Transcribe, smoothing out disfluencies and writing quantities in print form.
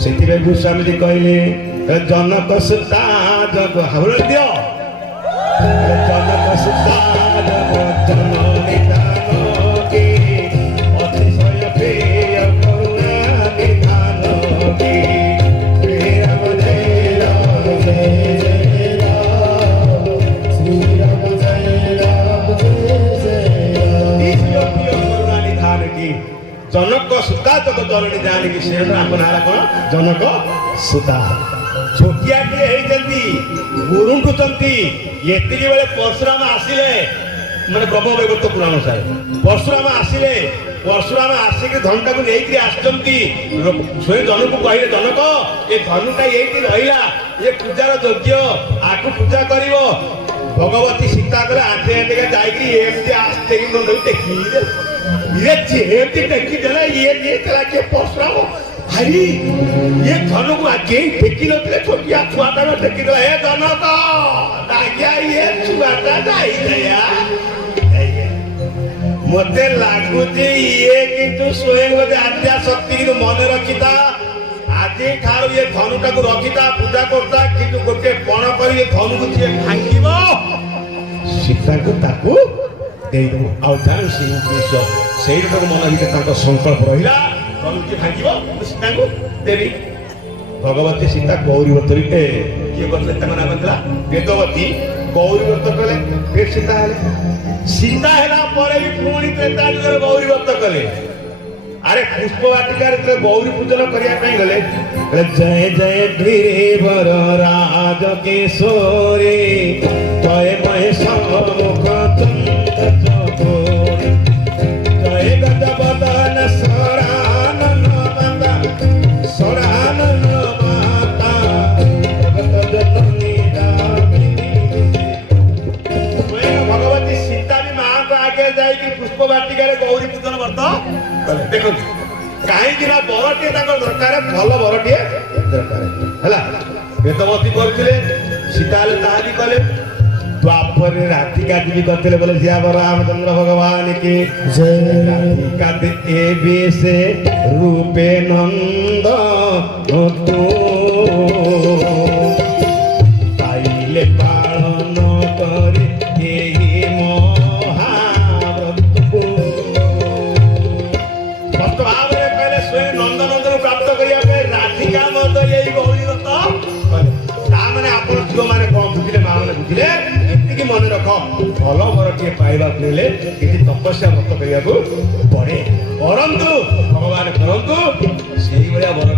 से गोस्वामी कहले जनक सुता जग हावड़ दियो जनक सुता जग जननी दानकी अतिशय प्रिय करुणा निधानकी श्री राम जय राम जय जय राम श्री राम जय राम जय जय राम करुणा निधानकी जनक सुता जग जननी जानकी से राम नारा कौन जनक सुता छोटिया गुरुंटुचंती एति बेले परशुराम आसिले माने ब्रह्म वैवर्त पुराण सारे परशुराम आसिले परशुराम आसिक धनुटा को लेके आछंती स्वयं जनक कहले जनक ए धनुटा एति रहिला ये पूजार योग्य आकु पूजा करिवो भगवती सीता करे आठे आठे जाईकी एमती आस्ते की मन देखी ये जेती देखी देला ये चला के परशुराम हरी ये धनु को आगे फेंकी नथिले छोटिया छुआटा में फेंकी दे हे जनक दागिया ये छुआटा जाई गया मते लागु जे ये किंतु स्वयं गोटे आद्या शक्ति को मन रखिता आज ठार ये धनुटा को रखिता पूजा करता किंतु गोटे पण कर ये धनु को जे भांगिबो सीता को ताकू देई दो आ जान सिंह विश्व सेई को मन भीतर ताको संकल्प रहिला धनुकी भांगिबो सीता को देवी भगवती सीता गौरी व्रत किए करले तक नाम था वेदवती गौरी व्रत कले फिर सीता हैला पर भी पुणी त्रेता युग गौरी व्रत कले अरे पुष्प वाटिका रे गौरी पूजन करिया पई गले जय जय गिरिवर राज किशोरी जय महेश मुख चंद्र चकोरी जय गजबदन सरानन माता सरानन माता जगत जननी दामिनी स्वयं भगवती सीता भी मां को आगे जाई कि पुष्प वाटिका रे गौरी पूजन व्रत देखो कहीं बरटे दरकार भल बरटे दरकार है वेदवती करते सीता ताली कले द्वापर राधिका देवी करते बोले श्याम रामचंद्र भगवान के जय राधिका देवी से रूपे नंद तू पाइले पालन करे मन रख भल वर टे पाइबा किसी तपस्या व्रत करने पड़े परंतु भगवान करंतु से वर